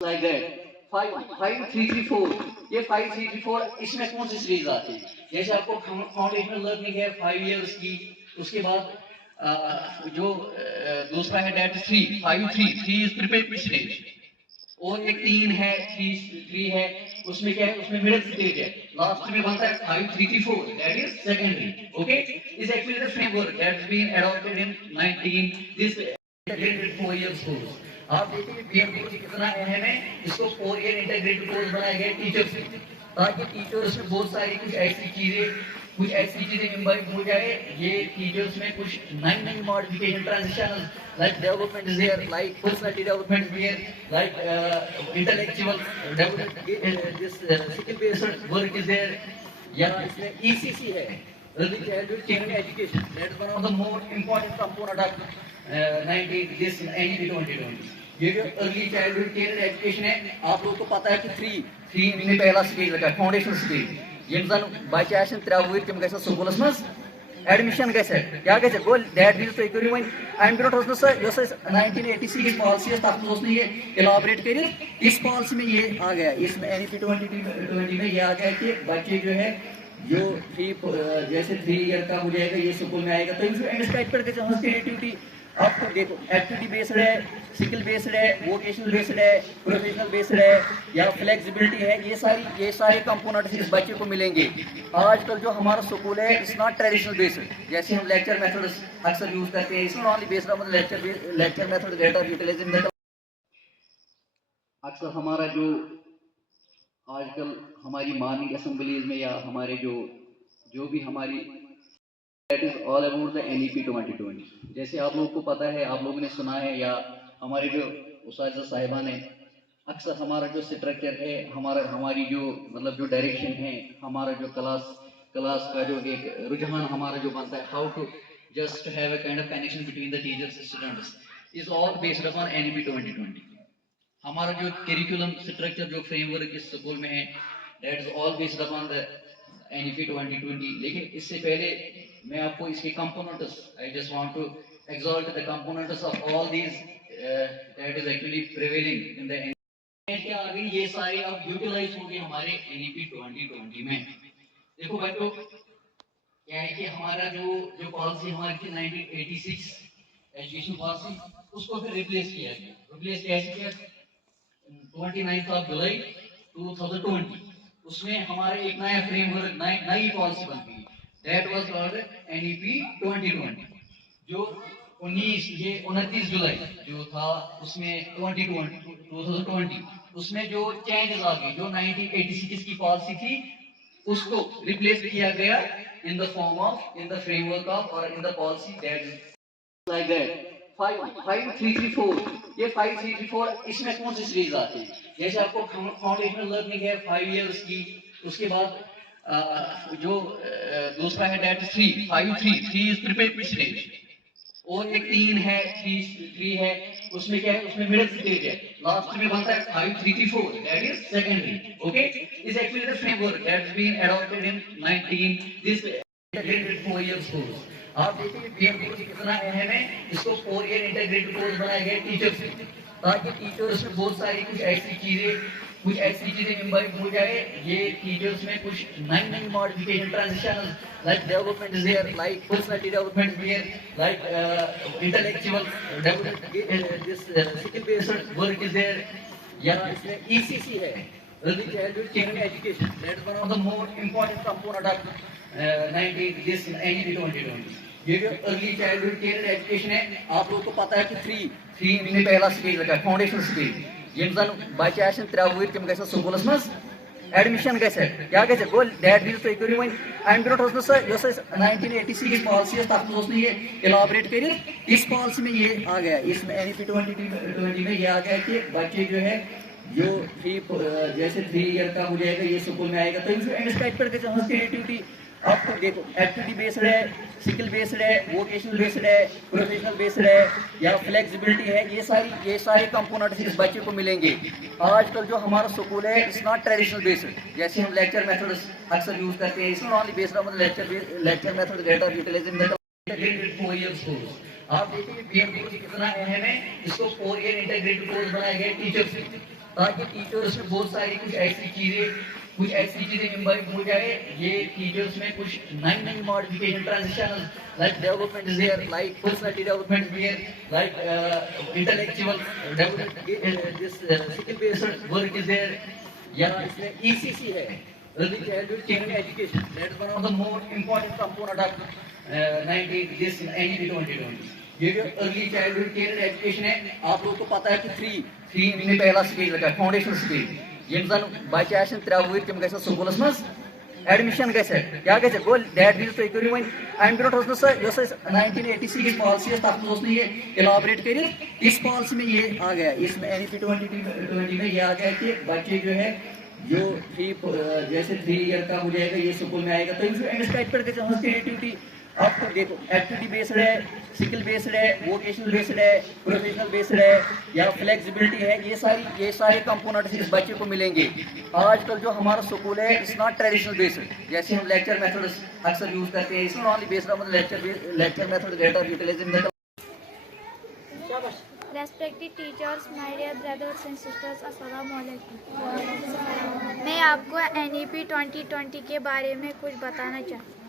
like that 5334 ये 5334 इसमें कौन सी सीरीज आती है? जैसे आपको फाउंडेशनल लर्निंग है 5 इयर्स की, उसके बाद जो दूसरा है डेट 3 इज प्रिपरेटरी स्टेज, और एक 3 है 3 है, उसमें क्या है, उसमें मिडिल स्टेज है, लास्ट में बनता है 5334 that is secondary. Okay, is actually the framework that's been adopted in 19 this integrated 4 years course. आप देखिए बीएमडी कितना अहम है, इसको 4 ईयर इंटीग्रेटेड कोर्स बनाया गया टीचर्स के, ताकि टीचर्स में बहुत सारी कुछ ऐसी चीजें इम्बाइब हो जाए. ये टीचर्स में कुछ नई modification transition like development is there, like personality development is there, like intellectual development, this skill based work is there. या इसमें ईसीसी है, early childhood care education, that is one of the most important component of 2020. ये जो early childhood care education है, आप लोगों को पता है कि 3 में पहला स्टेज लगा फाउंडेशन स्टेज. यम जन बच्चे आसन 3 वुर तम गस स्कूलस मज एडमिशन गस क्या गस गो दैट मीन्स तुम करू वन अम ब्रो 1986 पॉलिसी तथ ये इलाबरेट कर, इस पॉलिसी में ये आ गया, इसमें NEP 2020 में ये आ गया कि बच्चे जो है जो जैसे 3 ईयर का हो जाएगा ये स्कूल में आएगा, तो इस टाइप पर क्रिएटिविटी आपको देखो, एक्टिविटी बेस्ड है, स्किल बेस्ड है, वोकेशनल बेस्ड है, प्रोफेशनल बेस्ड है, या फ्लेक्सिबिलिटी है, ये सारे कंपोनेंट्स इस बच्चे को मिलेंगे. आजकल जो हमारा स्कूल है इट्स नॉट ट्रेडिशनल बेस्ड, जैसे हम लेक्चर मेथड्स अक्सर यूज करते हैं, it's not only based on lecture method that are utilizing. अक्सर हमारा जो आजकल हमारी मॉर्निंग असेंबलीज में या हमारे जो भी हमारी that is all about the NEP 2020. जैसे आप लोगों को पता है, आप लोगों ने सुना है, या हमारे जो उस्ताद साहिबान है, अक्सर हमारा जो स्ट्रक्चर है, हमारी जो मतलब जो डायरेक्शन है, हमारा जो क्लास का जो एक रुझान हमारा जो बनता है, how to just have a kind of connection between the teachers students, is all based upon NEP 2020. हमारा जो करिकुलम स्ट्रक्चर जो फ्रेमवर्क इस स्कूल में है, that is all based upon the NEP 2020. लेकिन इससे पहले मैं आपको इसके components, I just want to exalt the components of all these that is actually prevailing in the क्या आ गई, ये सारे अब यूटिलाइज होंगे हमारे NEP 2020 में. देखो बच्चों, क्या है कि हमारा जो पॉलिसी हमारी थी 1986 एजुकेशन पॉलिसी, उसको फिर रिप्लेस किया गया. रिप्लेस कैसे किया? 29 जुलाई 2020 उसमें हमारे एक नया फ्रेमवर्क, नई पॉलिसी बन गई, दैट वाज कॉल्ड NEP 2020. जो 29 जुलाई जो था उसमें 2020 उसमें जो चेंजेस आ गए, जो 1986 की पॉलिसी थी उसको रिप्लेस किया गया in the form of, in the framework of, और in the policy that like that 5334. ये 5334 इसमें कौन सी सीरीज आती है? जैसे आपको फाउंडेशनल लर्निंग है 5 इयर्स की, उसके बाद जो दूसरा है डेट 3 इज प्रिपरेटरी स्टेज, और एक 3 है 3 है, उसमें क्या है, उसमें मिडिल स्टेज है, लास्ट में बनता है 5334 that is secondary. Okay, is actually the framework that's been adopted in 19 this integrated 4 years course. आप देखिए बीएमडी कितना अहम है, इसको 4 ईयर इंटीग्रेटेड कोर्स बनाया गया टीचर्स के, ताकि टीचर्स में बहुत सारी कुछ ऐसी चीजें इम्बाइब हो जाए. ये टीचर्स में कुछ नई modification transition like development is there, like personality development is there, like intellectual development, this skill based work is there. या इसमें ईसीसी है, early childhood care education, that is one of the most important component of NEP 2020. ये जो early childhood care education है, आप लोगों को पता है कि 3 में पहला स्टेज लगा फाउंडेशन स्टेज. यम जन बच्चे आसन 3 वुर तम गस स्कूलस मज एडमिशन गस क्या गस गो दैट मीन्स तुम करू वन अम ब्रो 1986 पॉलिसी तथ ये इलाबरेट कर, इस पॉलिसी में ये आ गया, इसमें NEP 2020 में ये आ गया कि बच्चे जो है जो जैसे 3 ईयर का हो जाएगा ये स्कूल में आएगा, तो इस टाइप पर क्रिएटिविटी आपको देखो, एक्टिविटी बेस्ड है, स्किल बेस्ड है, वोकेशनल बेस्ड है, प्रोफेशनल बेस्ड है, या फ्लेक्सिबिलिटी है, ये सारे कंपोनेंट्स इस बच्चे को मिलेंगे. आजकल जो हमारा स्कूल है इट्स नॉट ट्रेडिशनल बेस्ड, जैसे हम लेक्चर मेथड्स अक्सर यूज करते हैं, it's not only based on lecture method that are utilizing the 4 years course. आप देखिए बीएमडी कितना अहम है, इसको 4 ईयर इंटीग्रेटेड कोर्स बनाया गया टीचर्स के, ताकि टीचर्स में बहुत सारी कुछ ऐसी चीजें इम्बाइब हो जाए। ये टीचर्स में कुछ नई नई modification transition like development is there, like personality development is there, like intellectual development, this skill based work is there. या इसमें ECC है, early childhood care education, that is one of the most important component of 2020। ये जो early childhood care education है, आप लोगों को पता है कि थ्री में पहला स्टेज लगा, फाउंडेशन स्टेज। यम जन बच्चे आसन 3 वहर तम गसन स्कूलस मज एडमिशन गए क्या गए गो डेट वीज तुम करू वन अम ब्रो सो 1986 पॉलिसी तथ ये इलाबरेट कर, इस पॉलिसी में ये आ गया, इसमें NEP 2020 में ये आ गया कि बच्चे जो है जो जैसे 3 ईयर का हो जाएगा ये स्कूल में आएगा, तो इस टाइप पर एक्टिविटी आपको देखो, एक्टिविटी बेस्ड है, स्किल बेस्ड है, वोकेशनल बेस्ड है, प्रोफेशनल बेस्ड है या फ्लेक्सिबिलिटी है, ये सारे कंपोनेंट्स इस बच्चे को मिलेंगे। आजकल जो हमारा स्कूल है इट्स नॉट ट्रेडिशनल बेस्ड, जैसे हम लेक्चर मेथड्स अक्सर यूज करते हैं, it's not only based on lecture method that are utilizing. Respected teachers, my dear brothers and sisters, अस्सलामुअलैकुम। मैं आपको NEP 2020 के बारे में कुछ बताना चाहती हूँ।